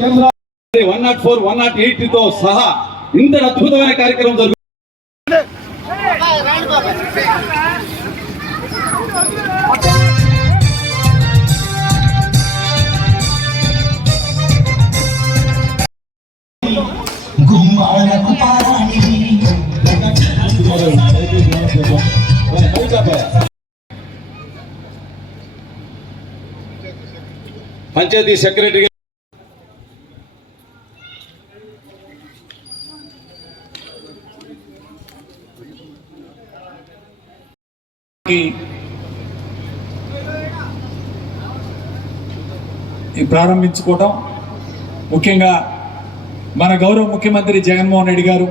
కేంద్రాలు 104, 108తో సహా ఇంత అద్భుతమైన కార్యక్రమం జరుగుతుంది. పంచాయతీ సెక్రటరీ ప్రారంభించుకోవటం, ముఖ్యంగా మన గౌరవ ముఖ్యమంత్రి జగన్మోహన్ రెడ్డి గారు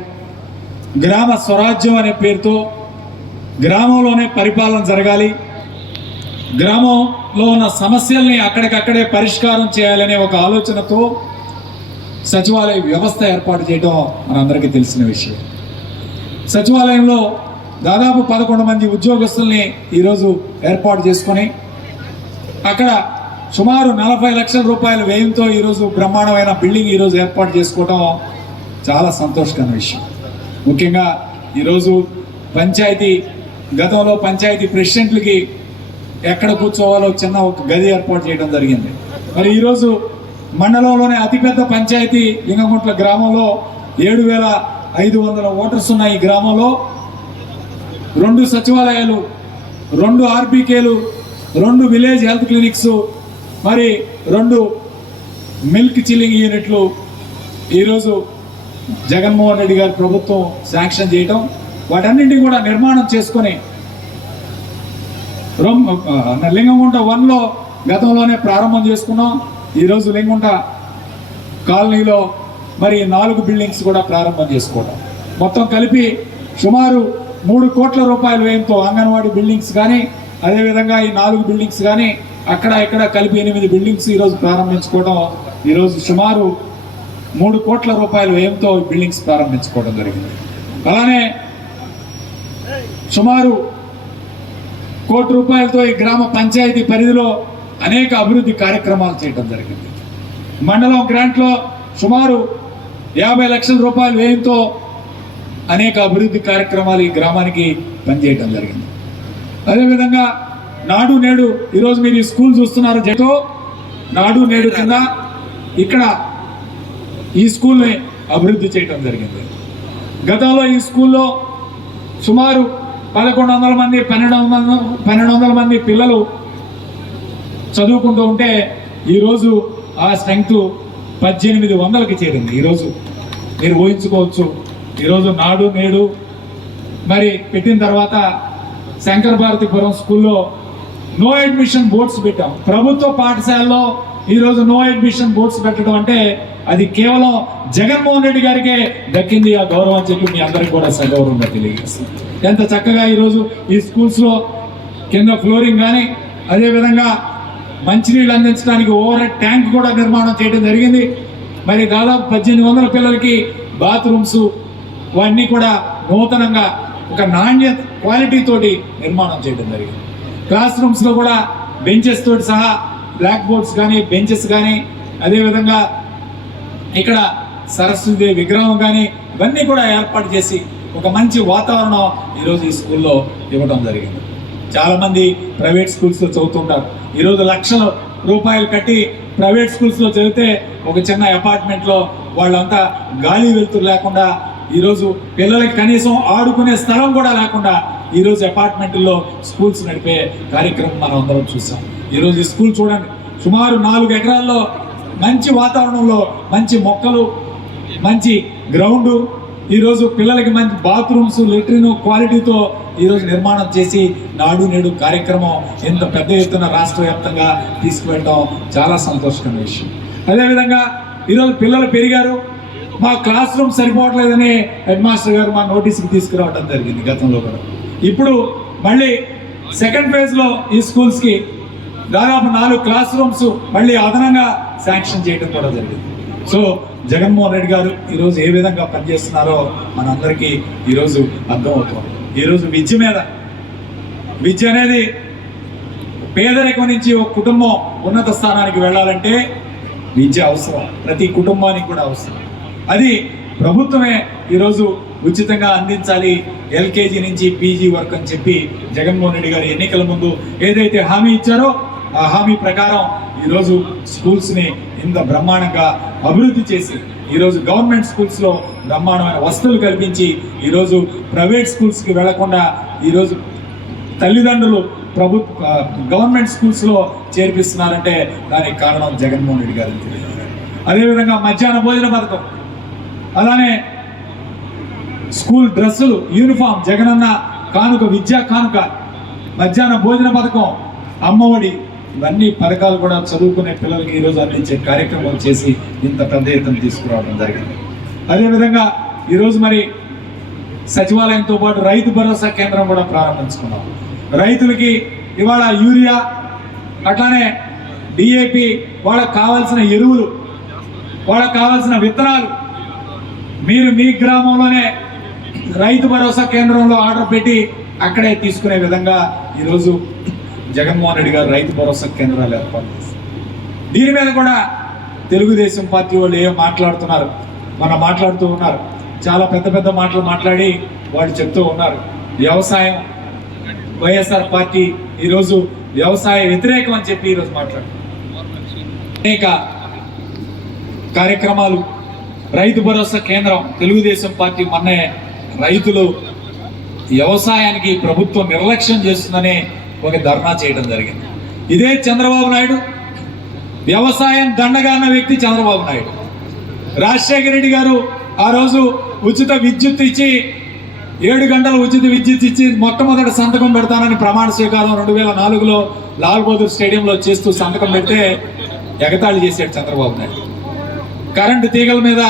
గ్రామ స్వరాజ్యం అనే పేరుతో గ్రామంలోనే పరిపాలన జరగాలి, గ్రామంలో ఉన్న సమస్యల్ని అక్కడికక్కడే పరిష్కారం చేయాలనే ఒక ఆలోచనతో సచివాలయ వ్యవస్థ ఏర్పాటు చేయడం మనందరికీ తెలిసిన విషయం. సచివాలయంలో దాదాపు 11 మంది ఉద్యోగస్తుల్ని ఈరోజు ఏర్పాటు చేసుకొని అక్కడ సుమారు 40 లక్షల రూపాయల వ్యయంతో ఈరోజు బ్రహ్మాండమైన బిల్డింగ్ ఈరోజు ఏర్పాటు చేసుకోవడం చాలా సంతోషకరమైన విషయం. ముఖ్యంగా ఈరోజు పంచాయతీ గతంలో పంచాయతీ ప్రెసిడెంట్లకి ఎక్కడ కూర్చోవాలో చిన్న ఒక గది ఏర్పాటు చేయడం జరిగింది. మరి ఈరోజు మండలంలోనే అతిపెద్ద పంచాయతీ లింగంగుంట్ల గ్రామంలో 7,500 ఓటర్స్ ఉన్న ఈ గ్రామంలో 2 సచివాలయాలు, 2 ఆర్బీకేలు, 2 విలేజ్ హెల్త్ క్లినిక్స్, మరి 2 మిల్క్ చిల్లింగ్ యూనిట్లు ఈరోజు జగన్మోహన్ రెడ్డి గారి ప్రభుత్వం శాంక్షన్ చేయటం, వాటన్నింటినీ కూడా నిర్మాణం చేసుకొని లింగంగుంట 1లో గతంలోనే ప్రారంభం చేసుకున్నాం. ఈరోజు లింగంగుంట కాలనీలో మరి 4 బిల్డింగ్స్ కూడా ప్రారంభం చేసుకోవడం, మొత్తం కలిపి సుమారు 3 కోట్ల రూపాయల వ్యయంతో అంగన్వాడీ బిల్డింగ్స్ కానీ, అదేవిధంగా ఈ 4 బిల్డింగ్స్ కానీ అక్కడ ఇక్కడ కలిపి 8 బిల్డింగ్స్ ఈరోజు ప్రారంభించుకోవడం, ఈరోజు సుమారు 3 కోట్ల రూపాయల వ్యయంతో బిల్డింగ్స్ ప్రారంభించుకోవడం జరిగింది. అలానే సుమారు 1 కోటి రూపాయలతో ఈ గ్రామ పంచాయతీ పరిధిలో అనేక అభివృద్ధి కార్యక్రమాలు చేయడం జరిగింది. మండలం గ్రాంట్లో సుమారు 50 లక్షల రూపాయల వ్యయంతో అనేక అభివృద్ధి కార్యక్రమాలు ఈ గ్రామానికి పనిచేయడం జరిగింది. అదేవిధంగా నాడు నేడు ఈరోజు మీరు ఈ స్కూల్ చూస్తున్నారు, జతో నాడు నేడు కింద ఇక్కడ ఈ స్కూల్ని అభివృద్ధి చేయడం జరిగింది. గతంలో ఈ స్కూల్లో సుమారు 1,100 మంది 1,200 మంది పిల్లలు చదువుకుంటూ ఉంటే ఈరోజు ఆ స్ట్రెంగ్త్ 1,800కి చేరింది. ఈరోజు మీరు ఊహించుకోవచ్చు. ఈరోజు నాడు నేడు మరి పెట్టిన తర్వాత శంకర్ భారతిపురం స్కూల్లో నో అడ్మిషన్ బోర్డ్స్ పెట్టాం. ప్రభుత్వ పాఠశాలలో ఈరోజు నో అడ్మిషన్ బోర్డ్స్ పెట్టడం అంటే అది కేవలం జగన్మోహన్ రెడ్డి గారికే దక్కింది ఆ గౌరవం అని చెప్పి మీ అందరికీ కూడా సగౌరవంగా తెలియజేస్తుంది. ఎంత చక్కగా ఈరోజు ఈ స్కూల్స్లో కింద ఫ్లోరింగ్ కానీ, అదేవిధంగా మంచినీళ్ళు అందించడానికి ఓవర్ హెడ్ ట్యాంక్ కూడా నిర్మాణం చేయడం జరిగింది. మరి దాదాపు 1,800 పిల్లలకి బాత్రూమ్స్ ఇవన్నీ కూడా నూతనంగా ఒక నాణ్యత క్వాలిటీ తోటి నిర్మాణం చేయడం జరిగింది. క్లాస్ రూమ్స్లో కూడా బెంచెస్ తోటి సహా బ్లాక్ బోర్డ్స్ కానీ, బెంచెస్ కానీ, అదేవిధంగా ఇక్కడ సరస్వతి విగ్రహం కానీ ఇవన్నీ కూడా ఏర్పాటు చేసి ఒక మంచి వాతావరణం ఈరోజు ఈ స్కూల్లో ఇవ్వడం జరిగింది. చాలామంది ప్రైవేట్ స్కూల్స్లో చదువుతుంటారు. ఈరోజు లక్షల రూపాయలు కట్టి ప్రైవేట్ స్కూల్స్లో చదివితే ఒక చిన్న అపార్ట్మెంట్లో వాళ్ళంతా గాలి వెలుతురు లేకుండా, ఈరోజు పిల్లలకి కనీసం ఆడుకునే స్థలం కూడా లేకుండా ఈరోజు అపార్ట్మెంట్లో స్కూల్స్ నడిపే కార్యక్రమం మనం అందరం చూసాం. ఈరోజు ఈ స్కూల్ చూడండి, సుమారు 4 ఎకరాల్లో మంచి వాతావరణంలో మంచి మొక్కలు, మంచి గ్రౌండు, ఈరోజు పిల్లలకి మంచి బాత్రూమ్స్, లెట్రిన్ క్వాలిటీతో ఈరోజు నిర్మాణం చేసి నాడు నేడు కార్యక్రమం ఎంత పెద్ద ఎత్తున రాష్ట్ర వ్యాప్తంగా తీసుకువెళ్ళడం చాలా సంతోషకరమైన విషయం. అదేవిధంగా ఈరోజు పిల్లలు పెరిగారు, మా క్లాస్ రూమ్ సరిపోవట్లేదని హెడ్ మాస్టర్ గారు మా నోటీస్కి తీసుకురావడం జరిగింది గతంలో కూడా. ఇప్పుడు మళ్ళీ సెకండ్ ఫేజ్లో ఈ స్కూల్స్కి దాదాపు 4 క్లాస్ రూమ్స్ మళ్ళీ అదనంగా శాంక్షన్ చేయడం కూడా జరిగింది. సో జగన్మోహన్ రెడ్డి గారు ఈరోజు ఏ విధంగా పనిచేస్తున్నారో మనందరికీ ఈరోజు అర్థమవుతుంది. ఈరోజు విద్య అనేది పేదరికం నుంచి ఒక కుటుంబం ఉన్నత స్థానానికి వెళ్ళాలంటే విద్య అవసరం, ప్రతి కుటుంబానికి కూడా అవసరం. అది ప్రభుత్వమే ఈరోజు ఉచితంగా అందించాలి ఎల్కేజీ నుంచి పీజీ వరకు అని చెప్పి జగన్మోహన్ రెడ్డి గారు ఎన్నికల ముందు ఏదైతే హామీ ఇచ్చారో ఆ హామీ ప్రకారం ఈరోజు స్కూల్స్ని ఇంత బ్రహ్మాండంగా అభివృద్ధి చేసి ఈరోజు గవర్నమెంట్ స్కూల్స్లో బ్రహ్మాండమైన వసతులు కల్పించి ఈరోజు ప్రైవేట్ స్కూల్స్కి వెళ్లకుండా ఈరోజు తల్లిదండ్రులు గవర్నమెంట్ స్కూల్స్లో చేర్పిస్తున్నారంటే దానికి కారణం జగన్మోహన్ రెడ్డి గారు. అదేవిధంగా మధ్యాహ్న భోజన పథకం, అలానే స్కూల్ డ్రెస్సులు, యూనిఫామ్, జగనన్న కానుక, విద్యా కానుక, మధ్యాహ్న భోజన పథకం, అమ్మఒడి, ఇవన్నీ పథకాలు కూడా చదువుకునే పిల్లలకి ఈరోజు అందించే కార్యక్రమం చేసి ఇంత పెద్ద ఎత్తున తీసుకురావడం జరిగింది. అదేవిధంగా ఈరోజు మరి సచివాలయంతో పాటు రైతు భరోసా కేంద్రం కూడా ప్రారంభించుకున్నాం. రైతులకి ఇవాళ యూరియా, అట్లానే డిఏపి, వాళ్ళకి కావాల్సిన ఎరువులు, వాళ్ళకి కావాల్సిన విత్తనాలు మీరు మీ గ్రామంలోనే రైతు భరోసా కేంద్రంలో ఆర్డర్ పెట్టి అక్కడే తీసుకునే విధంగా ఈరోజు జగన్మోహన్ రెడ్డి గారు రైతు భరోసా కేంద్రాలు ఏర్పాటు చేస్తారు. దీని మీద కూడా తెలుగుదేశం పార్టీ వాళ్ళు ఏం మాట్లాడుతున్నారు, మాట్లాడుతూ ఉన్నారు, చాలా పెద్ద పెద్ద మాటలు మాట్లాడి వాళ్ళు చెప్తూ ఉన్నారు. వ్యవసాయం, వైఎస్ఆర్ పార్టీ ఈరోజు వ్యవసాయ వ్యతిరేకం అని చెప్పి ఈరోజు మాట్లాడుతున్నారు. అనేక కార్యక్రమాలు, రైతు భరోసా కేంద్రం, తెలుగుదేశం పార్టీ మొన్నే రైతులు వ్యవసాయానికి ప్రభుత్వం నిర్లక్ష్యం చేస్తుందని ఒక ధర్నా చేయడం జరిగింది. ఇదే చంద్రబాబు నాయుడు, వ్యవసాయం దండగా అన్న వ్యక్తి చంద్రబాబు నాయుడు. రాజశేఖర రెడ్డి గారు ఆ రోజు ఉచిత విద్యుత్ ఇచ్చి 7 గంటలు ఉచిత విద్యుత్ ఇచ్చి మొట్టమొదటి సంతకం పెడతానని ప్రమాణ స్వీకారం 2004లో లాల్ బహదూర్ స్టేడియంలో చేస్తూ సంతకం పెడితే ఎగతాళి చేశాడు చంద్రబాబు నాయుడు. కరెంటు తీగల మీద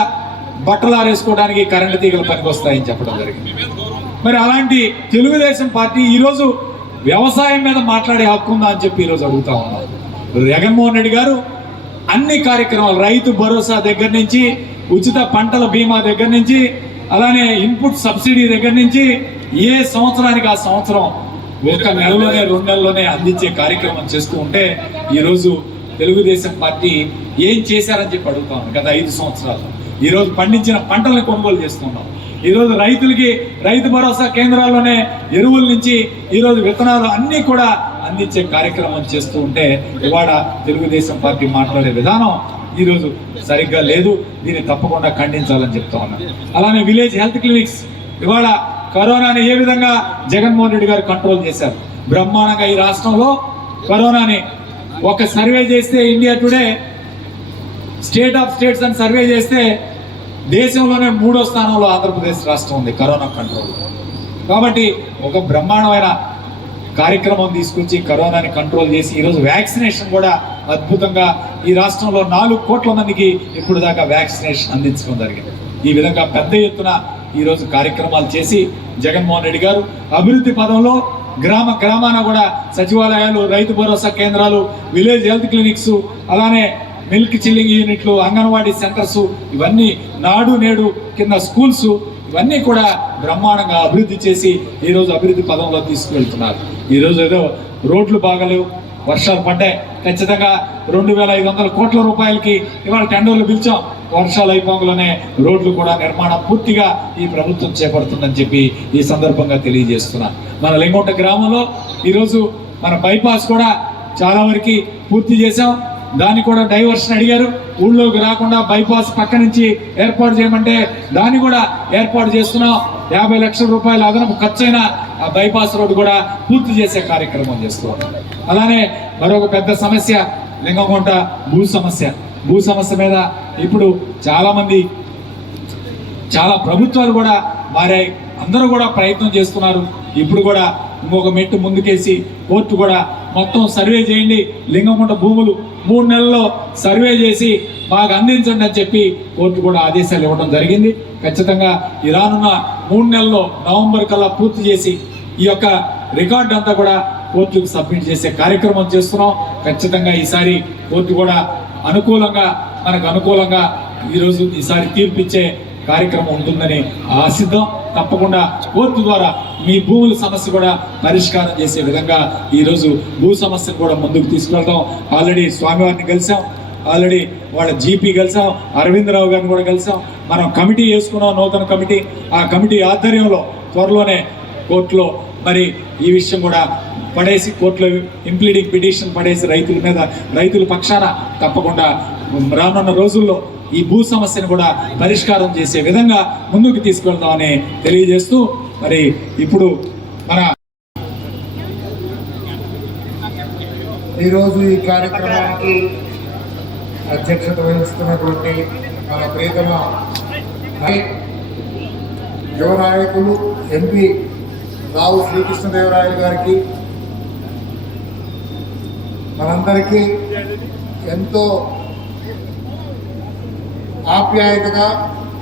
బట్టలు ఆరేసుకోవడానికి కరెంటు తీగలు పనికొస్తాయని చెప్పడం జరిగింది. మరి అలాంటి తెలుగుదేశం పార్టీ ఈరోజు వ్యవసాయం మీద మాట్లాడే హక్కు ఉందా అని చెప్పి ఈరోజు అడుగుతా ఉన్నారు. జగన్మోహన్ రెడ్డి గారు అన్ని కార్యక్రమాలు, రైతు భరోసా దగ్గర నుంచి, ఉచిత పంటల బీమా దగ్గర నుంచి, అలానే ఇన్పుట్ సబ్సిడీ దగ్గర నుంచి ఏ సంవత్సరానికి ఆ సంవత్సరం 1 నెలలోనే 2 నెలల్లోనే అందించే కార్యక్రమం చేస్తూ ఉంటే ఈరోజు తెలుగుదేశం పార్టీ ఏం చేశారని చెప్పి అడుగుతాం. గత 5 సంవత్సరాలు ఈరోజు పండించిన పంటలను కొనుగోలు చేస్తున్నాం. ఈరోజు రైతులకి రైతు భరోసా కేంద్రాల్లోనే ఎరువుల నుంచి ఈరోజు విత్తనాలు అన్నీ కూడా అందించే కార్యక్రమం చేస్తూ ఉంటే ఇవాళ తెలుగుదేశం పార్టీ మాట్లాడే విధానం ఈరోజు సరిగ్గా లేదు. దీన్ని తప్పకుండా ఖండించాలని చెప్తా ఉన్నాను. అలానే విలేజ్ హెల్త్ క్లినిక్స్, ఇవాళ కరోనాని ఏ విధంగా జగన్మోహన్ రెడ్డి గారు కంట్రోల్ చేశారు బ్రహ్మాండంగా. ఈ రాష్ట్రంలో కరోనాని ఒక సర్వే చేస్తే, India today state of states అని సర్వే చేస్తే దేశంలోనే 3వ స్థానంలో ఆంధ్రప్రదేశ్ రాష్ట్రం ఉంది కరోనా కంట్రోల్. కాబట్టి ఒక బ్రహ్మాండమైన కార్యక్రమం తీసుకొచ్చి కరోనాని కంట్రోల్ చేసి ఈరోజు వ్యాక్సినేషన్ కూడా అద్భుతంగా ఈ రాష్ట్రంలో 4 కోట్ల మందికి ఇప్పుడు దాకా వ్యాక్సినేషన్ అందించడం జరిగింది. ఈ విధంగా పెద్ద ఎత్తున ఈరోజు కార్యక్రమాలు చేసి జగన్మోహన్ రెడ్డి గారు అభివృద్ధి పదంలో గ్రామాన కూడా సచివాలయాలు, రైతు భరోసా కేంద్రాలు, విలేజ్ హెల్త్ క్లినిక్స్, అలానే మిల్క్ చిల్లింగ్ యూనిట్లు, అంగన్వాడీ సెంటర్స్, ఇవన్నీ నాడు నేడు కింద స్కూల్స్, ఇవన్నీ కూడా బ్రహ్మాండంగా అభివృద్ధి చేసి ఈరోజు అభివృద్ధి పదంలో తీసుకువెళ్తున్నారు. ఈరోజు ఏదో రోడ్లు బాగలేవు, వర్షాలు పడ్డాయి, ఖచ్చితంగా 2500 కోట్ల రూపాయలకి ఇవాళ టెండర్లు పిలిచాం. వర్షాలు అయిపోగానే రోడ్లు కూడా నిర్మాణం పూర్తిగా ఈ ప్రభుత్వం చేపడుతుందని చెప్పి ఈ సందర్భంగా తెలియజేస్తున్నా. మన లింగొండ గ్రామంలో ఈరోజు మన బైపాస్ కూడా చాలా వరకు పూర్తి చేశాం. దాన్ని కూడా డైవర్షన్ అడిగారు, ఊళ్ళోకి రాకుండా బైపాస్ పక్క నుంచి ఏర్పాటు చేయమంటే దాన్ని కూడా ఏర్పాటు చేస్తున్నాం. 50 లక్షల రూపాయల అదనపు ఖర్చైన ఆ బైపాస్ రోడ్డు కూడా పూర్తి చేసే కార్యక్రమం చేస్తున్నాం. అలానే మరొక పెద్ద సమస్య లింగంకొండ భూ సమస్య మీద ఇప్పుడు చాలా ప్రభుత్వాలు కూడా మారాయి, అందరూ కూడా ప్రయత్నం చేస్తున్నారు. ఇప్పుడు కూడా ఇంకొక మెట్టు ముందుకేసి కోర్టు కూడా మొత్తం సర్వే చేయండి, లింగంకొండ భూములు 3 నెలల్లో సర్వే చేసి మాకు అందించండి అని చెప్పి కోర్టు కూడా ఆదేశాలు ఇవ్వడం జరిగింది. ఖచ్చితంగా ఈ రానున్న 3 నెలల్లో నవంబర్ కల్లా పూర్తి చేసి ఈ యొక్క రికార్డు అంతా కూడా కోర్టుకు సబ్మిట్ చేసే కార్యక్రమం చేస్తున్నాం. ఖచ్చితంగా ఈసారి కోర్టు కూడా మనకు అనుకూలంగా ఈసారి తీర్పిచ్చే కార్యక్రమం ఉంటుందని ఆశిద్దాం. తప్పకుండా కోర్టు ద్వారా మీ భూముల సమస్య కూడా పరిష్కారం చేసే విధంగా ఈరోజు భూ సమస్యను కూడా ముందుకు తీసుకెళ్తాం. ఆల్రెడీ స్వామివారిని కలిసాం, ఆల్రెడీ వాళ్ళ జీపీ కలిసాం, అరవింద్ రావు గారిని కూడా కలిసాం. మనం కమిటీ చేసుకున్నాం, నూతన కమిటీ. ఆ కమిటీ ఆధ్వర్యంలో త్వరలోనే కోర్టులో మరి ఈ విషయం కూడా పడేసి, కోర్టులో ఇంప్లీడింగ్ పిటిషన్ పడేసి రైతుల మీద, రైతుల పక్షాన తప్పకుండా రానున్న రోజుల్లో ఈ భూ సమస్యను కూడా పరిష్కారం చేసే విధంగా ముందుకు తీసుకెళ్తామని తెలియజేస్తూ, మరి ఇప్పుడు మన ఈరోజు ఈ కార్యక్రమానికి అధ్యక్షత వహిస్తున్నటువంటి మన ప్రియతమ యువ నాయకులు ఎంపీ రావు శ్రీకృష్ణదేవరాయలు గారికి, మనందరికీ ఎంతో ఆప్యాయతగా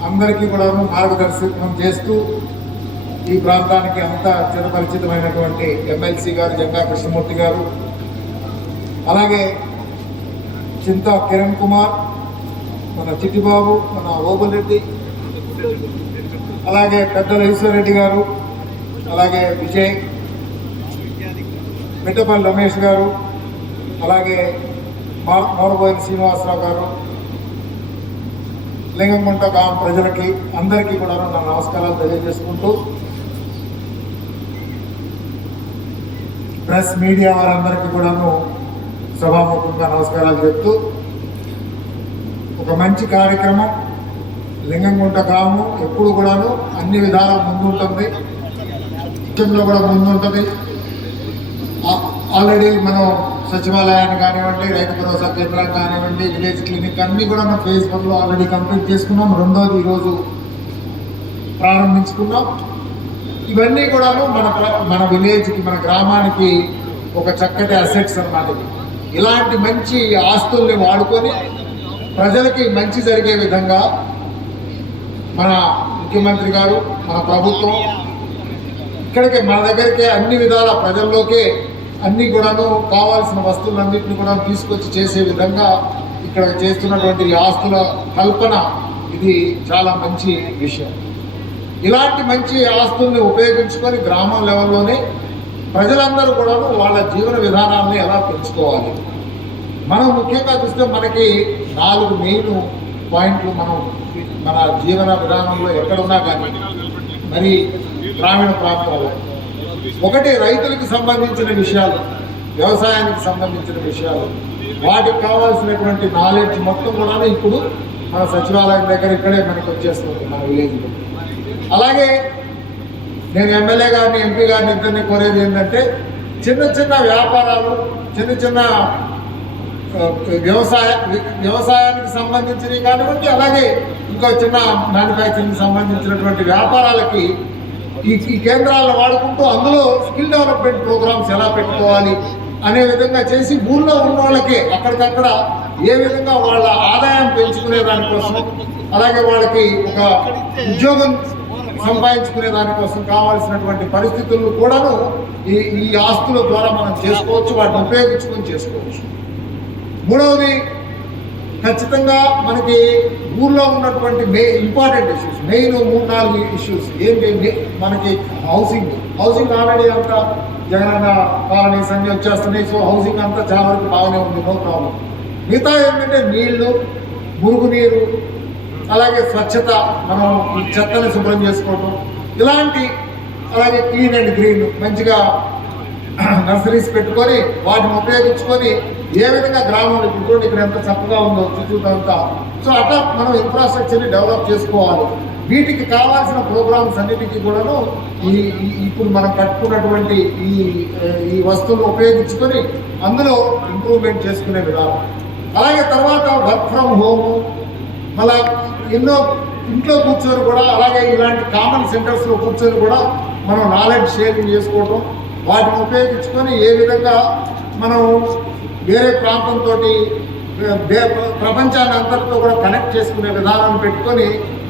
అందరికీ కూడా మార్గదర్శకం చేస్తూ ఈ ప్రాంతానికి అంతా చిరపరిచితమైనటువంటి ఎమ్మెల్సీ గారు జంగా కృష్ణమూర్తి గారు, అలాగే చింతా కిరణ్ కుమార్, మన చిట్టిబాబు, మన ఓబులరెడ్డి, అలాగే పెద్దల ఈశ్వరరెడ్డి గారు, అలాగే విజయ్, మిట్టపల్లి రమేష్ గారు, అలాగే మోరబోయిన శ్రీనివాసరావు గారు, లింగంగుంట గ్రామ ప్రజలకి అందరికీ కూడా నా నమస్కారాలు తెలియజేసుకుంటూ, ప్రెస్ మీడియా వారందరికీ కూడాను సభాముఖంగా నమస్కారాలు చెప్తూ, ఒక మంచి కార్యక్రమం. లింగంగుంట గ్రామం ఎప్పుడు కూడాను అన్ని విధాల ముందుంటుంది, విషయంలో కూడా ముందుంటుంది. ఆల్రెడీ మనం సచివాలయాన్ని కానివ్వండి, రైతు భరోసా కేంద్రాన్ని కానివ్వండి, విలేజ్ క్లినిక్ అన్నీ కూడా మనం ఫేజ్ 1లో ఆల్రెడీ కంప్లీట్ చేసుకున్నాం. రెండోది ఈరోజు ప్రారంభించుకున్నాం. ఇవన్నీ కూడాను మన విలేజ్కి, మన గ్రామానికి ఒక చక్కటి అసెట్స్ అన్నమాట. ఇలాంటి మంచి ఆస్తుల్ని వాడుకొని ప్రజలకి మంచి జరిగే విధంగా మన ముఖ్యమంత్రి గారు, మన ప్రభుత్వం ఇక్కడికి మన దగ్గరికి అన్ని విధాల ప్రజల్లోకే అన్ని కూడాను కావాల్సిన వస్తువులన్నింటినీ కూడా తీసుకొచ్చి చేసే విధంగా ఇక్కడ చేస్తున్నటువంటి ఆస్తుల కల్పన ఇది చాలా మంచి విషయం. ఇలాంటి మంచి ఆస్తుల్ని ఉపయోగించుకొని గ్రామం లెవెల్లోనే ప్రజలందరూ కూడాను వాళ్ళ జీవన విధానాన్ని ఎలా పెంచుకోవాలి. మనం ముఖ్యంగా చూస్తే మనకి 4 మెయిన్ పాయింట్లు మనం మన జీవన విధానంలో ఎక్కడున్నా కానీ మరి గ్రామీణ ప్రాంతాల్లో, ఒకటి రైతులకు సంబంధించిన విషయాలు, వ్యవసాయానికి సంబంధించిన విషయాలు, వాటికి కావాల్సినటువంటి నాలెడ్జ్ మొత్తం కూడా ఇప్పుడు మన సచివాలయం దగ్గర ఇక్కడే మనకు వచ్చేస్తుంది మన విలేజ్లో. అలాగే నేను ఎమ్మెల్యే గారిని, ఎంపీ గారిని ఇద్దరిని కోరేది ఏంటంటే, చిన్న చిన్న వ్యాపారాలు, చిన్న చిన్న వ్యవసాయానికి సంబంధించినవి కానివ్వండి, అలాగే ఇంకో చిన్న మ్యానుఫ్యాక్చరింగ్కి సంబంధించినటువంటి వ్యాపారాలకి ఈ కేంద్రాలను వాడుకుంటూ అందులో స్కిల్ డెవలప్మెంట్ ప్రోగ్రామ్స్ ఎలా పెట్టుకోవాలి అనే విధంగా చేసి ఊళ్ళో ఉన్న వాళ్ళకి అక్కడికక్కడ ఏ విధంగా వాళ్ళ ఆదాయం పెంచుకునే దానికోసం, అలాగే వాళ్ళకి ఒక ఉద్యోగం సంపాదించుకునే దానికోసం కావాల్సినటువంటి పరిస్థితులను కూడాను ఈ ఆస్తుల ద్వారా మనం చేసుకోవచ్చు, వాటిని ఉపయోగించుకొని చేసుకోవచ్చు. మూడవది, ఖచ్చితంగా మనకి ఊర్లో ఉన్నటువంటి ఇంపార్టెంట్ ఇష్యూస్, మెయిన్ 3-4 ఇష్యూస్ ఏంటి మనకి హౌసింగ్ ఆల్రెడీ అంతా జగనన్న కాలనీస్ అన్నీ వచ్చేస్తున్నాయి. సో హౌసింగ్ అంతా చాలా వరకు బాగానే ఉంది, నో ప్రాబ్లం. మిగతా ఏంటంటే నీళ్లు, మురుగునీరు, అలాగే స్వచ్ఛత, మనం ఈ చెత్తని శుభ్రం చేసుకోవడం, ఇలాంటి, అలాగే క్లీన్ అండ్ గ్రీన్ మంచిగా నర్సరీస్ పెట్టుకొని వాటిని ఉపయోగించుకొని ఏ విధంగా గ్రామంలో ఇప్పుడు ఇక్కడ ఎంత చక్కగా ఉందో చుట్టూతంతా. సో అట్లా మనం ఇన్ఫ్రాస్ట్రక్చర్ని డెవలప్ చేసుకోవాలి. వీటికి కావాల్సిన ప్రోగ్రామ్స్ అన్నిటికీ కూడాను ఇప్పుడు మనం కట్టుకున్నటువంటి ఈ వస్తువులు ఉపయోగించుకొని అందులో ఇంప్రూవ్మెంట్ చేసుకునే విధానం. అలాగే తర్వాత వర్క్ ఫ్రమ్ హోము, మళ్ళా ఎన్నో ఇంట్లో కూర్చొని కూడా, అలాగే ఇలాంటి కామన్ సెంటర్స్లో కూర్చొని కూడా మనం నాలెడ్జ్ షేరింగ్ చేసుకోవటం, వాటిని ఉపయోగించుకొని ఏ విధంగా మనం వేరే ప్రాంతంతో ప్రపంచాన్ని అంతటితో కూడా కనెక్ట్ చేసుకునే విధానం పెట్టుకొని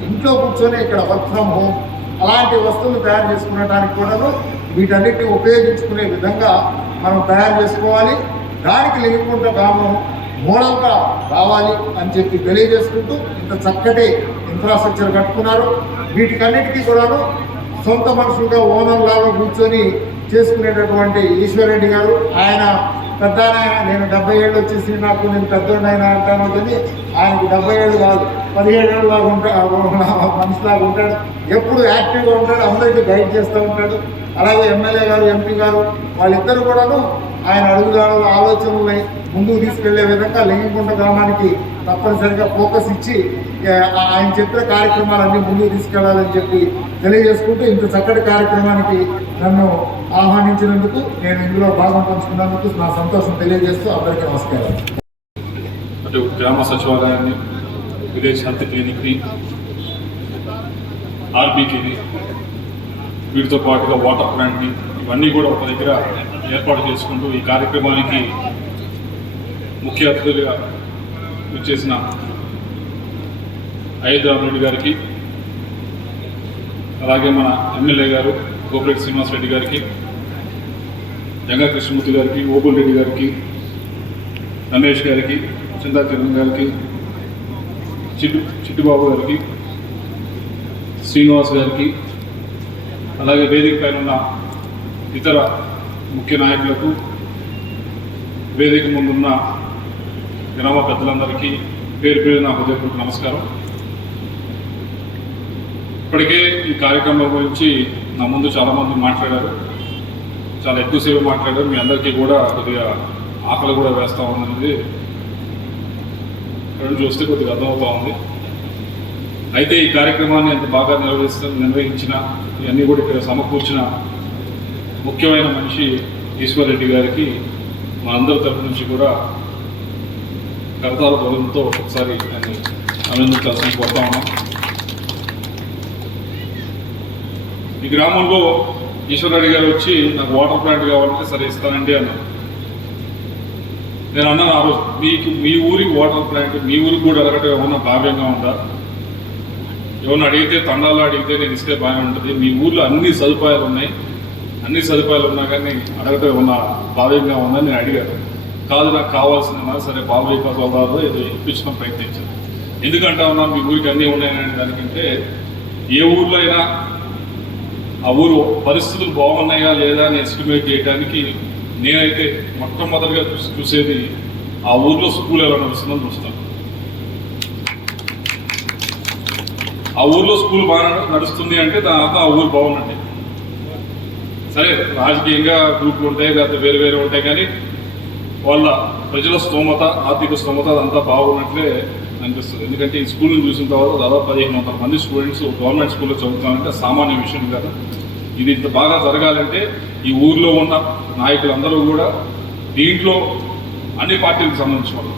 ఇంట్లో కూర్చొని ఇక్కడ వర్క్ ఫ్రమ్ హోమ్ అలాంటి వస్తువులు తయారు చేసుకునేటానికి కూడాను వీటన్నిటిని ఉపయోగించుకునే విధంగా మనం తయారు చేసుకోవాలి. దానికి లింగంగుంట గ్రామం మోడల్గా రావాలి అని చెప్పి తెలియజేసుకుంటూ ఇంత చక్కటి ఇన్ఫ్రాస్ట్రక్చర్ కట్టుకున్నారు. వీటికన్నిటికీ కూడాను సొంత మనుషులుగా ఓనర్ లాగా కూర్చొని చేసుకునేటటువంటి ఈశ్వరరెడ్డి గారు, ఆయన పెద్ద నేను 70 ఏళ్ళు వచ్చేసి నాకు నేను పెద్దోడైనా అంటాను కానీ ఆయనకు 70 ఏళ్ళు కాదు 17 ఏళ్ళు లాగా ఉంటాడు, మనిషిలాగా ఉంటాడు, ఎప్పుడు యాక్టివ్గా ఉంటాడు, అందరికీ గైడ్ చేస్తూ ఉంటాడు. అలాగే ఎమ్మెల్యే గారు ఎంపీ గారు వాళ్ళిద్దరు కూడాను ఆయన అడుగుదాడుల ఆలోచనల్ని ముందుకు తీసుకెళ్లే విధంగా లింగంకుంట గ్రామానికి తప్పనిసరిగా ఫోకస్ ఇచ్చి ఆయన చెప్పిన కార్యక్రమాలన్నీ ముందుకు తీసుకెళ్లాలని చెప్పి తెలియజేసుకుంటూ ఇంత చక్కటి కార్యక్రమానికి నన్ను ఆహ్వానించినందుకు, నేను ఇందులో భాగం పంచుకున్నందుకు నా సంతోషం తెలియజేస్తూ అందరికీ నమస్కారం. అటు గ్రామ సచివాలయాన్ని, విలేజ్ హెల్త్ క్లినిక్ని, ఆర్బీకేని, వీటితో పాటుగా వాటర్ ప్లాంట్ని, ఇవన్నీ కూడా ఒక దగ్గర ఏర్పాటు చేసుకుంటూ ఈ కార్యక్రమానికి ముఖ్య అతిథులుగా వచ్చేసిన అయోధ్యరామరెడ్డి గారికి, అలాగే మన ఎమ్మెల్యే గారు గోపిరెడ్డి శ్రీనివాసరెడ్డి గారికి, జంగా కృష్ణమూర్తి గారికి, ఓబుల్ రెడ్డి గారికి, రమేష్ గారికి, చింతా కిరణ్ గారికి, చిట్టుబాబు గారికి, శ్రీనివాస్ గారికి, అలాగే వేదిక పైన ఉన్న ఇతర ముఖ్య నాయకులకు, వేదిక ముందున్న గ్రామ పెద్దలందరికీ పేరు పేరు నా హృదయపూర్వక నమస్కారం. ఇప్పటికే ఈ కార్యక్రమం గురించి నా ముందు చాలామంది మాట్లాడారు, చాలా ఎక్కువసేపు మాట్లాడారు. మీ అందరికీ కూడా కొద్దిగా ఆకలి కూడా వేస్తూ ఉందనేది ఇక్కడ చూస్తే కొద్దిగా అర్థమవుతూ ఉంది. అయితే ఈ కార్యక్రమాన్ని ఎంత బాగా నిర్వహించిన, ఇవన్నీ కూడా ఇక్కడ సమకూర్చిన ముఖ్యమైన మనిషి ఈశ్వర్ రెడ్డి గారికి మా అందరి తరఫు నుంచి కూడా కరతాల బలంతో ఒకసారి ఆయన అభినందించాల్సిన కోరుతా ఉన్నాం. ఈ గ్రామంలో ఈశ్వర్ రెడ్డి గారు వచ్చి నాకు వాటర్ ప్లాంట్ కావాలంటే సరే ఇస్తానండి అన్నారు. నేను అన్నాను ఆ రోజు, మీ ఊరికి వాటర్ ప్లాంట్ మీ ఊరికి కూడా అడగటం ఏమన్నా భావ్యంగా ఉందా? ఏమన్నా అడిగితే తండాలో అడిగితే నేను ఇస్తే బాగానే ఉంటుంది. మీ ఊర్లో అన్ని సదుపాయాలు ఉన్నాయి, అన్ని సదుపాయాలు ఉన్నా కానీ అడగటం ఏమన్నా భావ్యంగా ఉందని నేను అడిగాను. కాదు, నాకు కావాల్సిన సరే బాబు సోదాలు ఏదో ఇప్పించడం ప్రయత్నించాను. ఎందుకంటా ఉన్నా మీ ఊరికి అన్నీ ఉన్నాయనే దానికంటే ఏ ఊర్లో అయినా ఆ ఊరు పరిస్థితులు బాగున్నాయా లేదా అని ఎస్టిమేట్ చేయడానికి నేనైతే మొట్టమొదటిగా చూసేది ఆ ఊర్లో స్కూల్ ఎలా నడుస్తుందని చూస్తాను. ఆ ఊర్లో స్కూల్ బాగా నడుస్తుంది అంటే దాని అర్థం ఆ ఊరు బాగుందండి. సరే రాజకీయంగా గ్రూపులు ఉంటాయి, లేకపోతే వేరు వేరే ఉంటాయి, కానీ వాళ్ళ ప్రజల స్తోమత, ఆర్థిక స్తోమత అదంతా బాగున్నట్లే అనిపిస్తుంది. ఎందుకంటే ఈ స్కూల్ని చూసిన తర్వాత దాదాపు 1500 మంది స్టూడెంట్స్ గవర్నమెంట్ స్కూల్లో చదువుతామంటే సామాన్య విషయం కాదు. ఇది ఇంత బాగా జరగాలంటే ఈ ఊర్లో ఉన్న నాయకులందరూ కూడా దీంట్లో అన్ని పార్టీలకు సంబంధించిన వాళ్ళు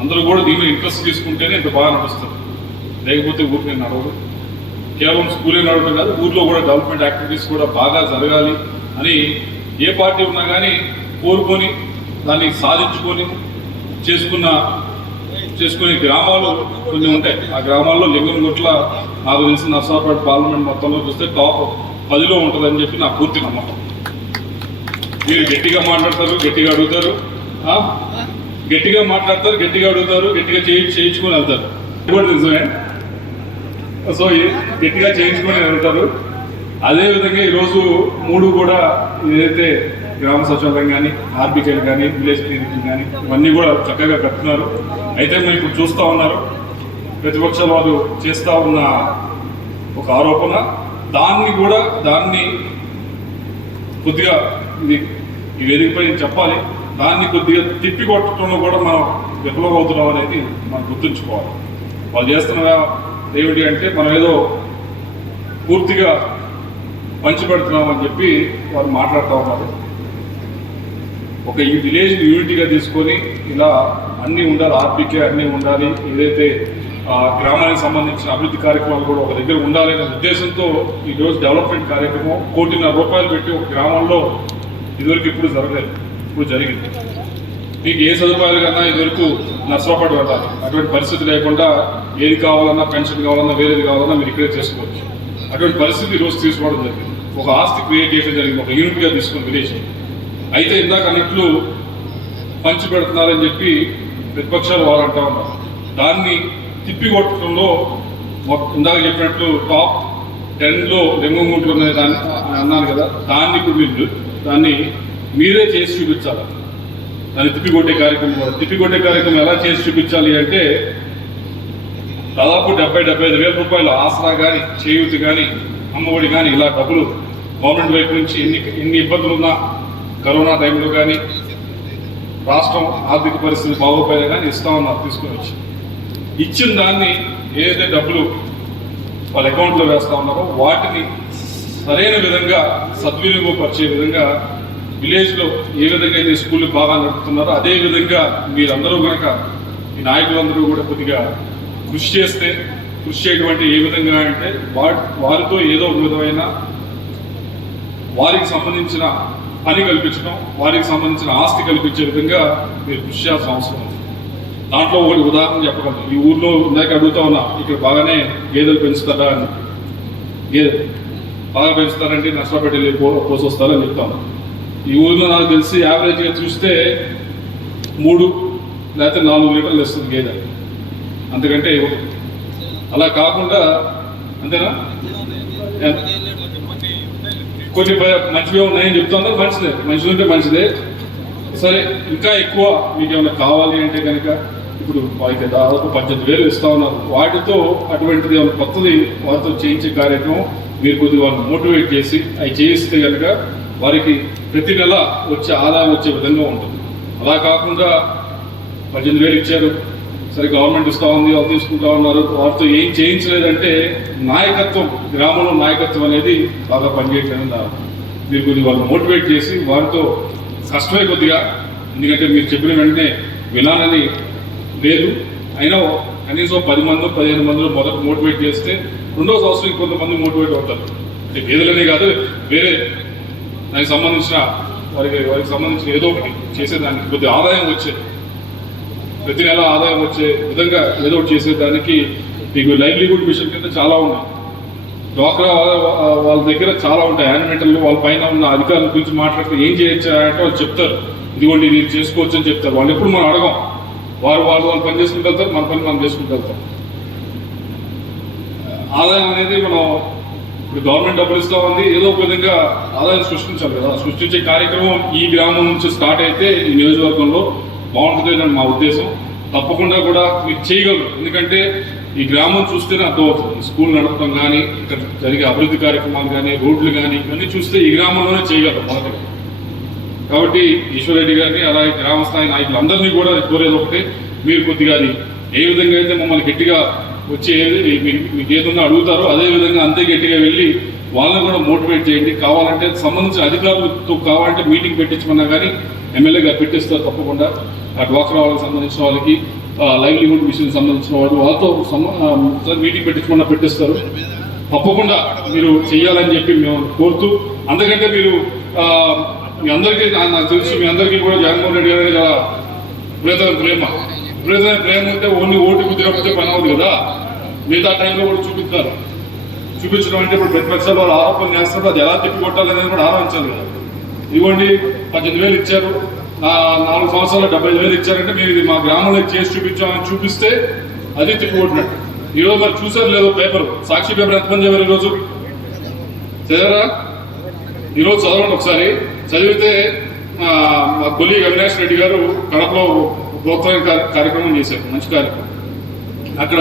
అందరూ కూడా దీంట్లో ఇంట్రెస్ట్ తీసుకుంటేనే ఇంత బాగా నడుస్తుంది. లేకపోతే ఊరికి నేను నడవదు. కేవలం స్కూలే నడవడం కాదు, ఊర్లో కూడా డెవలప్మెంట్ యాక్టివిటీస్ కూడా బాగా జరగాలి అని ఏ పార్టీ ఉన్నా కానీ కోరుకొని దాన్ని సాధించుకొని చేసుకునే గ్రామాలు కొన్ని ఉంటాయి. ఆ గ్రామాల్లో లింగంగుట్ల నాకు తెలిసిన నర్సాపేట పార్లమెంట్ మొత్తంలో చూస్తే టాప్ 10లో ఉంటుందని చెప్పి నా పూర్తి నమ్మకం. మీరు గట్టిగా మాట్లాడతారు, గట్టిగా అడుగుతారు, గట్టిగా మాట్లాడతారు, గట్టిగా అడుగుతారు, గట్టిగా చేయించుకొని వెళ్తారు. కూడా నిజమే. సో గట్టిగా చేయించుకొని వెళ్తారు. అదేవిధంగా ఈరోజు 3 కూడా ఏదైతే గ్రామ సచివాలయం కానీ, ఆర్బీకేలు కానీ, విలేజ్ క్లినిక్లు కానీ ఇవన్నీ కూడా చక్కగా కట్టున్నారు. అయితే మేము ఇప్పుడు చూస్తూ ఉన్నారు, ప్రతిపక్షాలు వాళ్ళు చేస్తూ ఉన్న ఒక ఆరోపణ, దాన్ని కొద్దిగా ఇది ఈ వేదికపై చెప్పాలి, దాన్ని కొద్దిగా తిప్పి కొట్టడంలో కూడా మనం విఫలమవుతున్నాం అనేది మనం గుర్తుంచుకోవాలి. వాళ్ళు చేస్తున్న ఏమిటి అంటే మనం ఏదో పూర్తిగా పంచిపెడుతున్నాం అని చెప్పి వాళ్ళు మాట్లాడుతూ ఉన్నారు. ఒక ఈ విలేజ్ యూనిటీగా తీసుకొని ఇలా అన్నీ ఉండాలి, ఆర్బీకే అన్నీ ఉండాలి, ఏదైతే గ్రామానికి సంబంధించిన అభివృద్ధి కార్యక్రమాలు కూడా ఒక దగ్గర ఉండాలనే ఉద్దేశంతో ఈరోజు డెవలప్మెంట్ కార్యక్రమం 1.5 కోటి రూపాయలు పెట్టి ఒక గ్రామంలో ఇదివరకు ఇప్పుడు జరగలేదు, ఇప్పుడు జరిగింది. మీకు ఏ సదుపాయాలు కన్నా ఇదివరకు నర్సరాపేట వెళ్ళాలి, అటువంటి పరిస్థితి లేకుండా ఏది కావాలన్నా, పెన్షన్ కావాలన్నా, వేరేది కావాలన్నా మీరు ఇక్కడే చేసుకోవచ్చు. అటువంటి పరిస్థితి ఈరోజు తీసుకోవడం జరిగింది. ఒక ఆస్తి క్రియేట్ చేయడం జరిగింది, ఒక యూనిట్గా తీసుకుని విలేజ్. అయితే ఇందాక అన్నట్లు పంచి పెడుతున్నారని చెప్పి ప్రతిపక్షాలు వాళ్ళు అంటా ఉన్నారు. దాన్ని తిప్పికొట్టడంలో ఇందాక చెప్పినట్లు టాప్ 10లో లింగంగుంట్లు ఉన్నాయి దాన్ని అన్నాను కదా, దాన్ని ఇప్పుడు మీరు దాన్ని మీరే చేసి చూపించాలి. దాన్ని తిప్పికొట్టే కార్యక్రమం ఎలా చేసి చూపించాలి అంటే దాదాపు 70-75 వేల రూపాయలు ఆసరా కానీ చేయూతి కానీ అమ్మఒడి కానీ ఇలా డబ్బులు గవర్నమెంట్ వైపు నుంచి ఎన్ని ఇబ్బందులు ఉన్నా కరోనా టైంలో కానీ రాష్ట్రం ఆర్థిక పరిస్థితి బాగోపోయినా కానీ ఇస్తా ఉన్నారు తీసుకుని వచ్చి. ఇచ్చిన దాన్ని ఏదైతే డబ్బులు వాళ్ళ అకౌంట్లో వేస్తా ఉన్నారో వాటిని సరైన విధంగా సద్వినియోగపరిచే విధంగా విలేజ్లో ఏ విధంగా అయితే స్కూళ్ళు బాగా నడుపుతున్నారో అదే విధంగా మీరందరూ కనుక ఈ నాయకులందరూ కూడా కొద్దిగా కృషి చేయడం అంటే ఏ విధంగా అంటే వారితో ఏదో ఒక విధమైన వారికి సంబంధించిన పని కల్పించడం, వారికి సంబంధించిన ఆస్తి కల్పించే విధంగా మీరు కృషి చేయాల్సిన అవసరం ఉంది. దాంట్లో ఒకటి ఉదాహరణ చెప్పగలను. ఈ ఊర్లో ఇందాక అడుగుతా ఉన్నా, ఇక్కడ బాగానే గేదెలు పెంచుతారా అని. గేదెలు బాగా పెంచుతారంటే నష్టపడి వెళ్ళి పోసొస్తారని చెప్తాను. ఈ ఊర్లో నాకు తెలిసి యావరేజ్గా చూస్తే 3 లేకపోతే 4 లీటర్లు ఇస్తుంది గేదె, అంతకంటే ఇవ్వదు. అలా కాకుండా అంతేనా, కొన్ని మంచివే ఉన్నాయని చెప్తున్నా, మంచిది ఉంటే మంచిదే. సరే, ఇంకా ఎక్కువ మీకు ఏమైనా కావాలి అంటే కనుక ఇప్పుడు వారికి దాదాపు 18,000 ఇస్తా ఉన్నారు. వాటితో అటువంటిది ఏమైనా కొత్తది వారితో చేయించే కార్యక్రమం మీరు కొద్దిగా వాళ్ళని మోటివేట్ చేసి అవి చేయిస్తే కనుక వారికి ప్రతి నెల వచ్చే ఆదాయం వచ్చే విధంగా ఉంటుంది. అలా కాకుండా 18,000 ఇచ్చారు, సరే గవర్నమెంట్ ఇస్తూ ఉంది, వాళ్ళు తీసుకుంటా ఉన్నారు, వారితో ఏం చేయించలేదంటే నాయకత్వం, గ్రామంలో నాయకత్వం అనేది బాగా పనిచేయట్లేదు. మీరు కొద్దిగా వాళ్ళు మోటివేట్ చేసి వారితో కష్టమే కొద్దిగా, ఎందుకంటే మీరు చెప్పిన వెంటనే వినాలని లేదు, అయినా కనీసం 10 మంది 15 మందిలో మొదట మోటివేట్ చేస్తే రెండో సంవత్సరం కొంతమంది మోటివేట్ అవుతారు. అంటే గేదెలనే కాదు, వేరే దానికి సంబంధించిన వారికి సంబంధించిన ఏదో ఒకటి చేసేదానికి కొద్దిగా ఆదాయం వచ్చేది, ప్రతి నెల ఆదాయం వచ్చే విధంగా ఏదో ఒకటి చేసేదానికి మీకు లైవ్లీహుడ్ మిషన్ కింద చాలా ఉన్నాయి. డ్వాక్రా వాళ్ళ దగ్గర చాలా ఉంటాయి యానిమేటర్లు. వాళ్ళ పైన ఉన్న అధికారుల గురించి మాట్లాడితే ఏం చేయొచ్చు అంటే వాళ్ళు చెప్తారు, ఇదిగోండి ఇది చేసుకోవచ్చు అని చెప్తారు. వాళ్ళు ఎప్పుడు మనం అడగం, వాళ్ళు పని చేసుకుంటూ వెళ్తారు, మన పని మనం చేసుకుంటూ వెళ్తాం. ఆదాయం అనేది మనం ఇప్పుడు గవర్నమెంట్ డబ్బులు ఇస్తా ఉంది, ఏదో ఒక విధంగా ఆదాయం సృష్టించాలి కదా. సృష్టించే కార్యక్రమం ఈ గ్రామం నుంచి స్టార్ట్ అయితే ఈ నియోజకవర్గంలో బాగుంటుంది అని మా ఉద్దేశం. తప్పకుండా కూడా మీరు చేయగలరు, ఎందుకంటే ఈ గ్రామం చూస్తేనే అర్థమవుతుంది. స్కూల్ నడపడం కానీ, ఇక్కడ జరిగే అభివృద్ధి కార్యక్రమాలు కానీ, రోడ్లు కానీ ఇవన్నీ చూస్తే ఈ గ్రామంలోనే చేయగలరు మొదటిగా. కాబట్టి ఈశ్వర్ రెడ్డి గారిని అలాగే గ్రామ స్థాయి నాయకులందరినీ కూడా కోరేది ఒకటే, మీరు కొద్దిగా అది ఏ విధంగా అయితే మమ్మల్ని గట్టిగా వచ్చి మీకు ఏదన్నా అడుగుతారో అదే విధంగా అంతే గట్టిగా వెళ్ళి వాళ్ళని కూడా మోటివేట్ చేయండి. కావాలంటే సంబంధించిన అధికారులతో కావాలంటే మీటింగ్ పెట్టించమన్నా కానీ ఎమ్మెల్యే గారు పెట్టిస్తారు తప్పకుండా. ఆ డ్వాక్రా వాళ్ళకి సంబంధించిన వాళ్ళకి, లైవ్లీహుడ్ మిషన్ సంబంధించిన వాళ్ళతో మీటింగ్ పెట్టించమన్నా పెట్టిస్తారు. తప్పకుండా మీరు చెయ్యాలని చెప్పి మేము కోరుతూ, అందుకంటే మీరు మీ అందరికీ నాకు తెలుసు, మీ అందరికీ కూడా జగన్మోహన్ రెడ్డి గారి చాలా విపరీతమైన ప్రేమ ఉంటే ఓన్లీ ఓటు కుదిరకపోతే పని అవ్వదు కదా, మిగతా టైంలో కూడా చూపించడం అంటే ఇప్పుడు ప్రతిపక్షాలు వాళ్ళు ఆరోపణ చేస్తారు, అది ఎలా తిప్పికొట్టాలి అనేది కూడా ఆలోచించాలి కదా. ఇవ్వండి 18,000 ఇచ్చారు, 4 సంవత్సరాలు 75,000 ఇచ్చారంటే మీరు ఇది మా గ్రామంలో చేసి చూపించామని చూపిస్తే అది తిప్పికొట్టినట్టు. ఈరోజు మరి చూసారు లేదో పేపర్, సాక్షి పేపర్ ఎంతమంది చదివారు ఈరోజు? చదివారా? ఈరోజు చదవండి ఒకసారి. చదివితే మా కొలీగ్ అవినాష్ రెడ్డి గారు కడపలో ప్రోత్సాహ కార్యక్రమం చేశారు, మంచి కార్యక్రమం. అక్కడ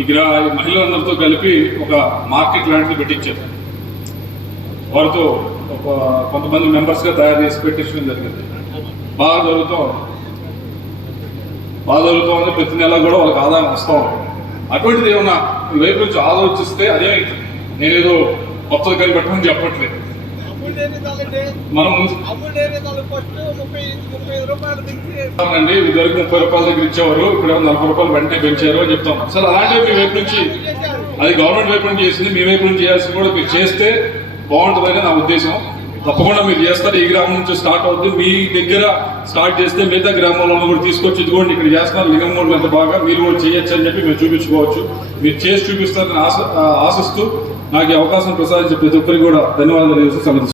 ఈ మహిళలందరితో కలిపి ఒక మార్కెట్ లాంటిది పెట్టించారు. వారితో కొంతమంది మెంబర్స్గా తయారు చేసి పెట్టించడం జరిగింది. బాగా జరుగుతూ ఉంది. ప్రతి నెల కూడా వాళ్ళకి ఆదాయం వస్తూ ఉంటుంది. అటువంటిది ఏమన్నా ఈ వైపు నుంచి ఆలోచిస్తే అదే నేనేదో కొత్తగా కనిపెట్టమని చెప్పట్లేదు. మనం అండి ఇదివరకు 30 రూపాయల దగ్గర ఇచ్చేవారు, ఇక్కడ 40 రూపాయలు వెంటనే పెంచారు అని చెప్తాం. అసలు అలాంటివి మీ వైపు నుంచి, అది గవర్నమెంట్ వైపు నుంచి చేసింది, మీ వైపు నుంచి చేయాల్సింది కూడా మీరు చేస్తే బాగుంటుందని నా ఉద్దేశం. తప్పకుండా మీరు చేస్తారు. ఈ గ్రామం నుంచి స్టార్ట్ అవుతుంది. మీ దగ్గర స్టార్ట్ చేస్తే మిగతా గ్రామంలో కూడా తీసుకొచ్చి ఇదిగోండి ఇక్కడ చేస్తున్నారు లింగంలో ఎంత బాగా, మీరు కూడా చేయొచ్చు అని చెప్పి మీరు చూపించుకోవచ్చు. మీరు చేసి చూపిస్తారని ఆశిస్తూ నాకు ఈ అవకాశం ప్రసాదించే ప్రతి ఒక్కరికి కూడా ధన్యవాదాలు సమర్పిస్తున్నాను.